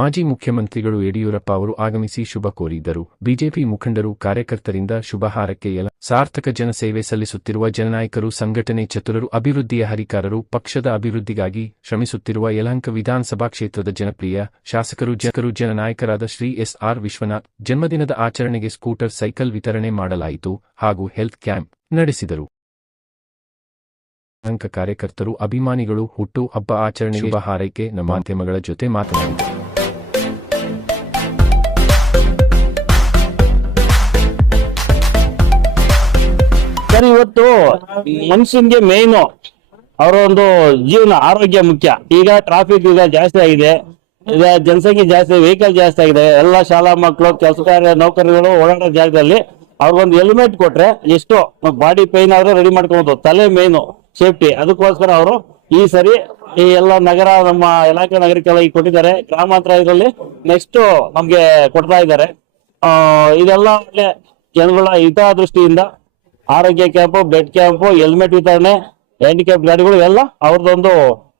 ಮಾಜಿ ಮುಖ್ಯಮಂತ್ರಿಗಳು ಯಡಿಯೂರಪ್ಪ ಅವರು ಆಗಮಿಸಿ ಶುಭ ಕೋರಿದ್ದರು. ಬಿಜೆಪಿ ಮುಖಂಡರು, ಕಾರ್ಯಕರ್ತರಿಂದ ಶುಭ ಹಾರೈಕೆ. ಸಾರ್ಥಕ ಜನಸೇವೆ ಸಲ್ಲಿಸುತ್ತಿರುವ ಜನನಾಯಕರು, ಸಂಘಟನೆ ಚತುರರು, ಅಭಿವೃದ್ಧಿಯ ಹರಿಕಾರರು, ಪಕ್ಷದ ಅಭಿವೃದ್ಧಿಗಾಗಿ ಶ್ರಮಿಸುತ್ತಿರುವ ಯಲಹಂಕ ವಿಧಾನಸಭಾ ಕ್ಷೇತ್ರದ ಜನಪ್ರಿಯ ಶಾಸಕರು ಜನನಾಯಕರಾದ ಶ್ರೀ ಎಸ್.ಆರ್. ವಿಶ್ವನಾಥ್ ಜನ್ಮದಿನದ ಆಚರಣೆಗೆ ಸ್ಕೂಟರ್, ಸೈಕಲ್ ವಿತರಣೆ ಮಾಡಲಾಯಿತು ಹಾಗೂ ಹೆಲ್ತ್ ಕ್ಯಾಂಪ್ ನಡೆಸಿದರು. ಯಲಹಂಕ ಕಾರ್ಯಕರ್ತರು, ಅಭಿಮಾನಿಗಳು ಹುಟ್ಟು ಹಬ್ಬ ಆಚರಣೆಗೆ ಶುಭ ಹಾರೈಕೆ ನಮ್ಮ ಮಾಧ್ಯಮಗಳ ಜೊತೆ ಮಾತನಾಡಿದರು. ಸರ್, ಇವತ್ತು ಮನುಷ್ಯನ್ಗೆ ಮೇಯ್ನು ಅವರ ಒಂದು ಜೀವನ ಆರೋಗ್ಯ ಮುಖ್ಯ. ಈಗ ಟ್ರಾಫಿಕ್ ಈಗ ಜಾಸ್ತಿ ಆಗಿದೆ, ಈಗ ಜನಸಂಖ್ಯೆ ಜಾಸ್ತಿ, ವೆಹಿಕಲ್ ಜಾಸ್ತಿ ಆಗಿದೆ. ಎಲ್ಲ ಶಾಲಾ ಮಕ್ಕಳು, ಕೆಲಸಗಾರ, ನೌಕರಿಗಳು ಓಡಾಡೋ ಜಾಗದಲ್ಲಿ ಅವ್ರಿಗೊಂದು ಹೆಲ್ಮೆಟ್ ಕೊಟ್ರೆ ಎಷ್ಟೋ ಬಾಡಿ ಪೈನ್ ಆದ್ರೆ ರೆಡಿ ಮಾಡ್ಕೊಬೋದು. ತಲೆ ಮೇಯ್ನು ಸೇಫ್ಟಿ. ಅದಕ್ಕೋಸ್ಕರ ಅವರು ಈ ಸರಿ ಈ ಎಲ್ಲ ನಗರ, ನಮ್ಮ ಯಲಹಂಕ ನಗರಕ್ಕೆಲ್ಲ ಈಗ ಕೊಟ್ಟಿದ್ದಾರೆ. ಗ್ರಾಮಾಂತರ ಇದರಲ್ಲಿ ನೆಕ್ಸ್ಟ್ ನಮ್ಗೆ ಕೊಡ್ತಾ ಇದ್ದಾರೆ. ಇದೆಲ್ಲ ಒಳ್ಳೆ ಜನಗಳ ಹಿತದೃಷ್ಟಿಯಿಂದ ಆರೋಗ್ಯ ಕ್ಯಾಂಪು, ಬ್ಲಡ್ ಕ್ಯಾಂಪು, ಹೆಲ್ಮೆಟ್ ವಿತರಣೆ, ಹ್ಯಾಂಡಿಕ್ಯಾಪ್ ಗಾಡಿಗಳು ಎಲ್ಲ ಅವ್ರದ್ದೊಂದು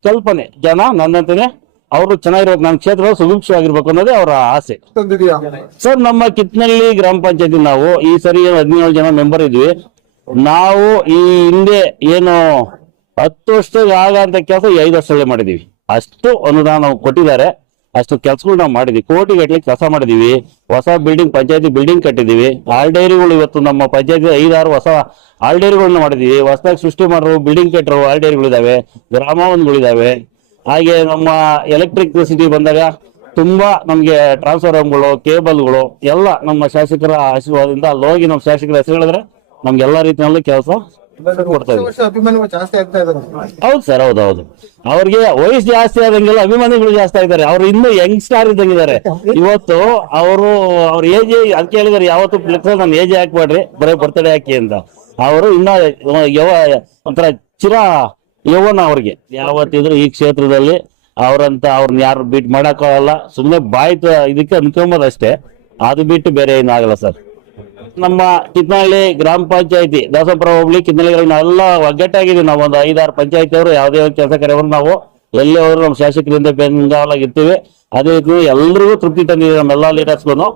ಕಲ್ಪನೆ. ಜನ ನನ್ನಂತಾನೆ ಅವರು ಚೆನ್ನಾಗಿರ್ಬೇಕು, ನನ್ನ ಕ್ಷೇತ್ರ ಸುಭಿಕ್ಷವಾಗಿರ್ಬೇಕು ಅನ್ನೋದೇ ಅವರ ಆಸೆ. ಸರ್, ನಮ್ಮ ಕಿತ್ನಳ್ಳಿ ಗ್ರಾಮ ಪಂಚಾಯತಿ ನಾವು ಈ ಸರಿ 17 ಜನ ಮೆಂಬರ್ ಇದ್ವಿ. ನಾವು ಈ ಹಿಂದೆ ಏನು 10 ವರ್ಷದಾಗ ಆಗಂತ ಕೆಲಸ 5 ವರ್ಷದಲ್ಲೇ ಮಾಡಿದೀವಿ. ಅಷ್ಟು ಅನುದಾನ ನಾವು ಕೊಟ್ಟಿದ್ದಾರೆ, ಅಷ್ಟು ಕೆಲಸಗಳು ನಾವು ಮಾಡಿದ್ವಿ. ಕೋಟಿಗಟ್ಟಲೆ ಕೆಲಸ ಮಾಡಿದೀವಿ. ಹೊಸ ಬಿಲ್ಡಿಂಗ್, ಪಂಚಾಯತಿ ಬಿಲ್ಡಿಂಗ್ ಕಟ್ಟಿದೀವಿ. ಹಾಲ್ ಡೈರಿಗಳು ಇವತ್ತು ನಮ್ಮ ಪಂಚಾಯತಿ 5-6 ಹೊಸ ಹಾಲ್ ಡೈರಿಗಳನ್ನ ಮಾಡಿದೀವಿ. ಹೊಸದಾಗಿ ಸೃಷ್ಟಿ ಮಾಡರು, ಬಿಲ್ಡಿಂಗ್ ಕಟ್ಟರು ಹಾಲ್ ಡೈರಿಗಳಿದಾವೆ, ಗ್ರಾಮವನ್ಗಳಿದಾವೆ. ಹಾಗೆ ನಮ್ಮ ಎಲೆಕ್ಟ್ರಿಸಿಟಿ ಬಂದಾಗ ತುಂಬಾ ನಮ್ಗೆ ಟ್ರಾನ್ಸ್ಫಾರ್ಮರ್ಗಳು, ಕೇಬಲ್ಗಳು ಎಲ್ಲ ನಮ್ಮ ಶಾಸಕರ ಆಶೀರ್ವಾದದಿಂದ ಅಲ್ಲಿ ಹೋಗಿ ನಮ್ಮ ಶಾಸಕರ ಹೆಸರುಗಳಿದ್ರೆ ನಮ್ಗೆ ಎಲ್ಲಾ ರೀತಿಯಲ್ಲೂ ಕೆಲಸ ಕೊಡ್ತಾ ಇದ್ದಾರೆ. ಹೌದು ಸರ್, ಹೌದು. ಅವ್ರಿಗೆ ವಯಸ್ಸು ಜಾಸ್ತಿ ಆದಂಗೆಲ್ಲ ಅಭಿಮಾನಿಗಳು ಜಾಸ್ತಿ ಆಗಿದ್ದಾರೆ. ಅವ್ರು ಇನ್ನೂ ಯಂಗ್ ಸ್ಟಾರ್ ಇದ್ದಂಗಿದ್ದಾರೆ. ಇವತ್ತು ಅವ್ರ ಏಜ್ ಅದಕ್ಕೆ ಹೇಳಿದಾರೆ, ಯಾವತ್ತು ಫ್ಲೆಕ್ಸ್ ನನ್ನ ಏಜ್ ಹಾಕ್ಬೇಡ್ರಿ, ಬರೀ ಬರ್ತಡೇ ಹಾಕಿ ಅಂತ. ಅವರು ಇನ್ನ ಒಂಥರ ಚಿರ ಯೌವನ ಅವ್ರಿಗೆ. ಯಾವತ್ತಿದ್ರು ಈ ಕ್ಷೇತ್ರದಲ್ಲಿ ಅವ್ರನ್ನ ಯಾರು ಬೀಟ್ ಮಾಡಕ್ಕಾಗಲ್ಲ. ಸುಮ್ಮನೆ ಬಾಯಿ ಇದಕ್ಕೆ ಅನ್ಕೊಂಬೋದಷ್ಟೇ, ಅದು ಬಿಟ್ಟು ಬೇರೆ ಏನಾಗಲ್ಲ ಸರ್. ನಮ್ಮ ಕಿತ್ನಳ್ಳಿ ಗ್ರಾಮ ಪಂಚಾಯತಿ, ದಾಸಪುರ ಹೋಗ್ಲಿ, ಕಿತ್ನಳ್ಳಿ ಎಲ್ಲ ಒಗ್ಗಟ್ಟಾಗಿದ್ದೀವಿ. ನಾವು ಒಂದು 5-6 ಪಂಚಾಯತಿ ಅವರು ಯಾವುದೇ ಒಂದು ಕೆಲಸ ಕಾರ್ಯವರು ನಾವು ಎಲ್ಲೇ ಅವರು ನಮ್ಮ ಶಾಸಕರಿಂದ ಬೆಂಗಾವಲಾಗಿ ಇರ್ತೀವಿ. ಅದೇ ರೀತಿ ಎಲ್ರಿಗೂ ತೃಪ್ತಿ ತಂದಿದೆ ನಮ್ಮೆಲ್ಲಾ ಲೀಡರ್ಸ್ಗೂ.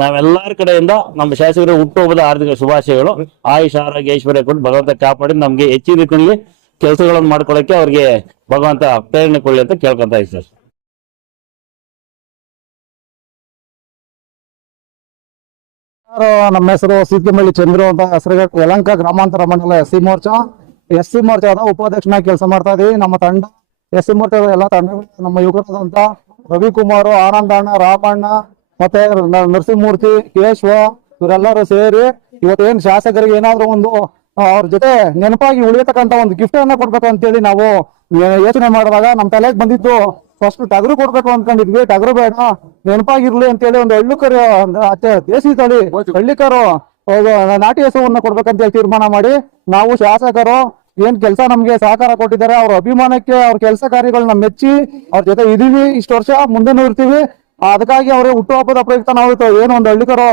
ನಾವೆಲ್ಲರ ಕಡೆಯಿಂದ ನಮ್ಮ ಶಾಸಕರು ಹುಟ್ಟುಹಬ್ಬದ ಹಾರ್ದಿಕ ಶುಭಾಶಯಗಳು. ಆಯುಷ್, ಆರೋಗ್ಯ, ಐಶ್ವರ್ಯ ಕೊಟ್ಟು ಭಗವಂತ ಕಾಪಾಡಿ ನಮ್ಗೆ ಹೆಚ್ಚಿನ ರೀತಿಯಲ್ಲಿ ಕೆಲಸಗಳನ್ನು ಮಾಡ್ಕೊಳ್ಳಕ್ಕೆ ಅವ್ರಿಗೆ ಭಗವಂತ ಪ್ರೇರಣೆ ಕೊಡ್ಲಿ ಅಂತ ಕೇಳ್ಕೊಂತ ಇದ್ದೀವಿ ಸರ್. ನಮ್ಮ ಹೆಸರು ಸಿದ್ದಮಳ್ಳಿ ಚಂದ್ರು ಅಂತ ಹೆಸರು. ಯಲಹಂಕ ಗ್ರಾಮಾಂತರ ಮಂಡಲ ಎಸ್ ಸಿ ಮೋರ್ಚಾದ ಉಪಾಧ್ಯಕ್ಷನಾಗಿ ಕೆಲಸ ಮಾಡ್ತಾ ಇದೀವಿ. ನಮ್ಮ ತಂಡ ಎಸ್ ಸಿ ಮೋರ್ಚಾದ ಎಲ್ಲ ತಂಡಗಳು ನಮ್ಮ ಯುವಕರಾದಂತ ರವಿಕುಮಾರ್, ಆನಂದಣ್ಣ, ರಾಮಣ್ಣ, ಮತ್ತೆ ನರಸಿಂಹಮೂರ್ತಿ, ಕೇಶವ ಇವರೆಲ್ಲರೂ ಸೇರಿ ಇವತ್ತೇನ್ ಶಾಸಕರಿಗೆ ಏನಾದ್ರು ಒಂದು ಅವ್ರ ಜೊತೆ ನೆನಪಾಗಿ ಉಳಿಯತಕ್ಕಂತ ಒಂದು ಗಿಫ್ಟ್ ಅನ್ನ ಕೊಡ್ಬೇಕು ಅಂತೇಳಿ ನಾವು ಯೋಚನೆ ಮಾಡಿದಾಗ ನಮ್ಮ ತಲೆಗೆ ಬಂದಿದ್ದು ಫಸ್ಟ್ ಟಗರು ಕೊಡ್ಬೇಕು ಅನ್ಕೊಂಡಿದ್ವಿ. ಟಗರು ಬೇಡ, ನೆನಪಾಗಿರ್ಲಿ ಅಂತೇಳಿ ಒಂದು ಹಳ್ಳಿಕರು, ದೇಸಿ ತಳಿ ಹಳ್ಳಿಕರು ನಾಟಿ ಹಸುವನ್ನ ಕೊಡ್ಬೇಕಂತೇಳಿ ತೀರ್ಮಾನ ಮಾಡಿ ನಾವು ಶಾಸಕರು ಏನ್ ಕೆಲಸ ನಮ್ಗೆ ಸಹಕಾರ ಕೊಟ್ಟಿದ್ದಾರೆ, ಅವ್ರ ಅಭಿಮಾನಕ್ಕೆ, ಅವ್ರ ಕೆಲಸ ಕಾರ್ಯಗಳನ್ನ ಮೆಚ್ಚಿ ಅವ್ರ ಜೊತೆ ಇದೀವಿ. ಇಷ್ಟು ವರ್ಷ ಮುಂದೆನೂ ಇರ್ತೀವಿ. ಅದಕ್ಕಾಗಿ ಅವ್ರಿಗೆ ಹುಟ್ಟುಹಬ್ಬದ ಪ್ರಯುಕ್ತ ನಾವು ಏನು ಒಂದು ಹಳ್ಳಿಕರು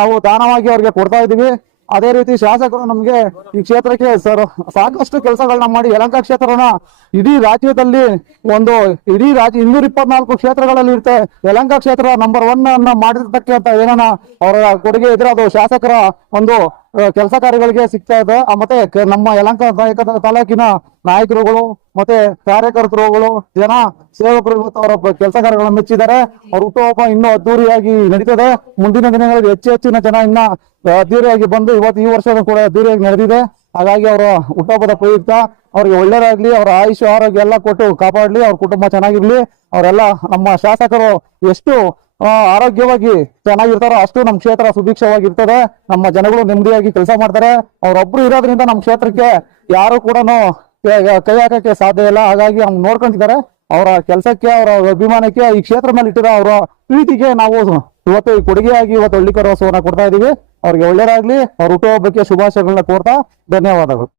ನಾವು ದಾನವಾಗಿ ಅವ್ರಿಗೆ ಕೊಡ್ತಾ ಇದೀವಿ. ಅದೇ ರೀತಿ ಶಾಸಕರು ನಮ್ಗೆ ಈ ಕ್ಷೇತ್ರಕ್ಕೆ ಸಾಕಷ್ಟು ಕೆಲಸಗಳನ್ನ ಮಾಡಿ ಯಲಹಂಕ ಕ್ಷೇತ್ರನ ಇಡೀ ರಾಜ್ಯದಲ್ಲಿ ಇಡೀ ರಾಜ್ಯ 224 ಕ್ಷೇತ್ರಗಳಲ್ಲಿ ಇರುತ್ತೆ. ಯಲಹಂಕ ಕ್ಷೇತ್ರ ನಂಬರ್ 1 ಅನ್ನ ಮಾಡಿರ್ತಕ್ಕಂಥ ಏನನ್ನ ಅವರ ಕೊಡುಗೆ ಇದ್ರೆ ಅದು ಶಾಸಕರ ಒಂದು ಕೆಲಸ ಕಾರ್ಯಗಳಿಗೆ ಸಿಗ್ತಾ ಇದೆ. ಮತ್ತೆ ನಮ್ಮ ಯಲಹಂಕ ತಾಲೂಕಿನ ನಾಯಕರುಗಳು ಮತ್ತೆ ಕಾರ್ಯಕರ್ತರುಗಳು, ಜನ ಸೇವಕರು ಇವತ್ತು ಅವರ ಕೆಲಸ ಕಾರ್ಯಗಳನ್ನು ಮೆಚ್ಚಿದ್ದಾರೆ. ಅವ್ರ ಹುಟ್ಟುಹಬ್ಬ ಇನ್ನೂ ಅದ್ದೂರಿಯಾಗಿ ನಡೀತದೆ. ಮುಂದಿನ ದಿನಗಳಲ್ಲಿ ಹೆಚ್ಚಿನ ಜನ ಇನ್ನ ಅದ್ದೂರಿಯಾಗಿ ಬಂದು ಇವತ್ತು ಈ ವರ್ಷದ ಕೂಡ ಅದ್ದೂರಿಯಾಗಿ ನಡೆದಿದೆ. ಹಾಗಾಗಿ ಅವರ ಹುಟ್ಟುಹಬ್ಬದ ಪ್ರಯುಕ್ತ ಅವ್ರಿಗೆ ಒಳ್ಳೇದಾಗ್ಲಿ, ಅವರ ಆಯುಷ್, ಆರೋಗ್ಯ ಎಲ್ಲ ಕೊಟ್ಟು ಕಾಪಾಡ್ಲಿ, ಅವ್ರ ಕುಟುಂಬ ಚೆನ್ನಾಗಿರ್ಲಿ. ಅವರೆಲ್ಲ ನಮ್ಮ ಶಾಸಕರು ಎಷ್ಟು ಆರೋಗ್ಯವಾಗಿ ಚೆನ್ನಾಗಿರ್ತಾರೋ ಅಷ್ಟು ನಮ್ಮ ಕ್ಷೇತ್ರ ಸುಭಿಕ್ಷವಾಗಿರ್ತದೆ. ನಮ್ಮ ಜನಗಳು ನೆಮ್ಮದಿಯಾಗಿ ಕೆಲಸ ಮಾಡ್ತಾರೆ. ಅವ್ರೊಬ್ರು ಇರೋದ್ರಿಂದ ನಮ್ಮ ಕ್ಷೇತ್ರಕ್ಕೆ ಯಾರು ಕೂಡ ಕೈ ಹಾಕಕ್ಕೆ ಸಾಧ್ಯ ಇಲ್ಲ. ಹಾಗಾಗಿ ಅವ್ರು ನೋಡ್ಕೊಂಡಿದ್ದಾರೆ. ಅವರ ಕೆಲಸಕ್ಕೆ, ಅವರ ಅಭಿಮಾನಕ್ಕೆ, ಈ ಕ್ಷೇತ್ರ ಮೇಲೆ ಇಟ್ಟಿರೋ ಅವರ ಪ್ರೀತಿಗೆ ನಾವು ಇವತ್ತು ಈ ಕೊಡುಗೆಯಾಗಿ ಇವತ್ತು ಹಳ್ಳಿಕರೋತ್ಸವನ ಕೊಡ್ತಾ ಇದೀವಿ. ಅವ್ರಿಗೆ ಒಳ್ಳೇದಾಗ್ಲಿ, ಅವ್ರ ಹುಟ್ಟುಹಬ್ಬಕ್ಕೆ ಶುಭಾಶಯಗಳನ್ನ ಕೋರ್ತಾ ಧನ್ಯವಾದಗಳು.